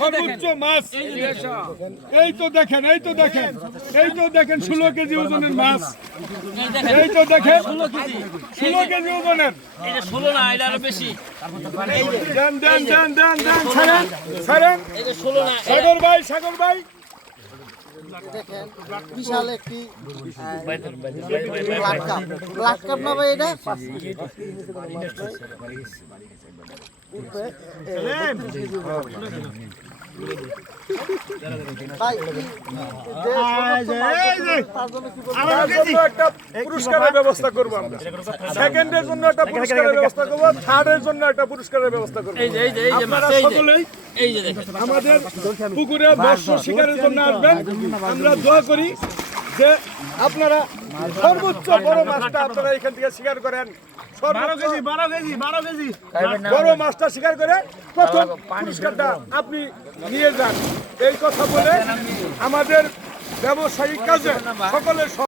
সর্বোচ্চ মাছ এই তো দেখেন 16 কেজি ওজনের মাছ। এই তো দেখেন 16 কেজি ওজনের। দেন ছাড়েন। সাগর ভাই দেখেন বিশাল একটি ব্লাড কাপ না ভাই এটা পুরস্কারের ব্যবস্থা করবো আমরা, সেকেন্ডের জন্য একটা পুরস্কারের ব্যবস্থা করবো, থার্ডের জন্য একটা পুরস্কারের ব্যবস্থা করবো। আপনারা সকলেই আমাদের পুকুরে মৎস্য শিকারের জন্য আসবেন। আমরা দোয়া করি যে আপনারা সর্বোচ্চ বড় মাছটা আপনারা এখান থেকে শিকার করেন। 12 কেজি বড় মাছটা শিকার করে প্রথম পুরস্কারটা আপনি নিয়ে যান। এই কথা বলে আমাদের ব্যবসায়িক কাজে সকলের